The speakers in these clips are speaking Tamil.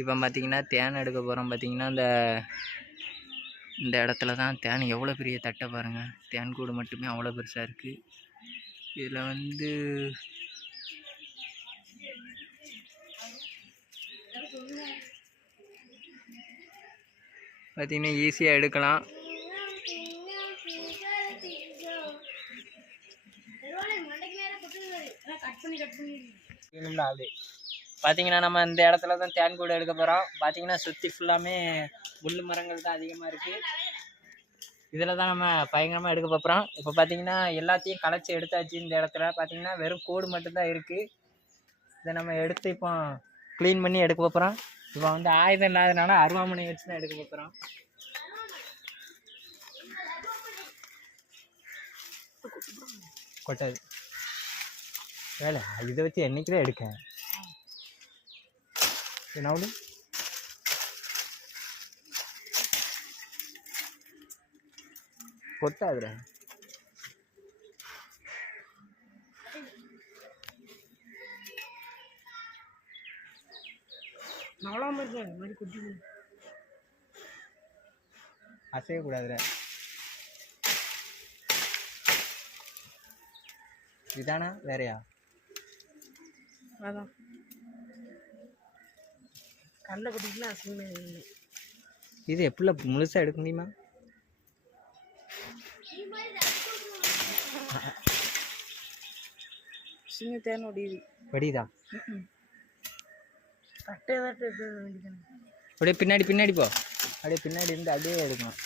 இப்போ பார்த்தீங்கன்னா தேன் எடுக்க போகிறோம். பார்த்தீங்கன்னா இந்த இடத்துல தான் தேன் எவ்வளோ பெரிய தட்டை பாருங்கள். தேன் கூடு மட்டுமே அவ்வளோ பெருசாக இருக்குது. இதில் வந்து பார்த்தீங்கன்னா ஈஸியாக எடுக்கலாம். பார்த்தீங்கன்னா நம்ம இந்த இடத்துல தான் தேன் கூடு எடுக்க போகிறோம். பார்த்தீங்கன்னா சுற்றி ஃபுல்லாமே முள் மரங்கள் தான் அதிகமாக இருக்குது. இதில் தான் நம்ம பயங்கரமாக எடுக்க போகிறோம். இப்போ பார்த்தீங்கன்னா எல்லாத்தையும் களைச்சி எடுத்தாச்சு. இந்த இடத்துல பார்த்தீங்கன்னா வெறும் கூடு மட்டும்தான் இருக்குது. இதை நம்ம எடுத்து இப்போ க்ளீன் பண்ணி எடுக்க போகிறோம். இப்போ வந்து ஆயுதம் இல்லாதனால அருவாமனை வச்சு தான் எடுக்க போகிறோம். கொட்டாது வேலை இதை வச்சு என்னைக்குதான் எடுக்க என்ன கொட்டாதுடா. அசையக்கூடாதுடா. இதானா வேறையா? அதான் கல்லை கொட்டிக்கலாம். அசிங்கமே இது எப்படில முழுசாக எடுக்க முடியுமா? சின்ன தேன் ஒடியுது. வடிதா அப்படியே பின்னாடி போ. அப்படியே பின்னாடி இருந்து அப்படியே எடுக்கணும்.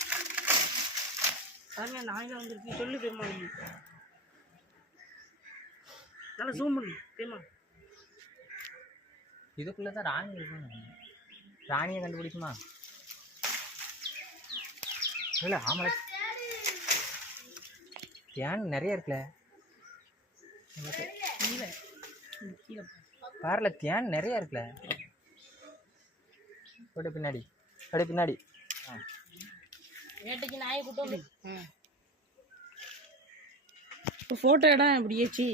நாய் வந்துருக்கு சொல்லு தெரியுமா? நல்லா ஜூம் பண்ணு தெரியுமா? இதுக்குள்ளே தான் ராணி இருக்கணும். ராணியை கண்டுபிடிக்குமா? இல்லை ஆமாம் தேன் நிறைய இருக்குல்ல. பாருல தேன் நிறைய இருக்குல்ல. அப்படியே பின்னாடி நாயை கூட்டம் போட்டோ இடம் எப்படியாச்சு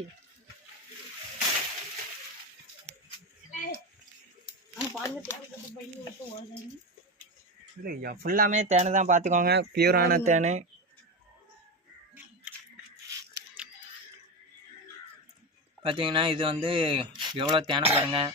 ஃபுல்லாமே தேனு தான். பார்த்துக்கோங்க பியூரான தேனு. பார்த்தீங்கன்னா இது வந்து எவ்வளோ தேனை பாருங்கள்.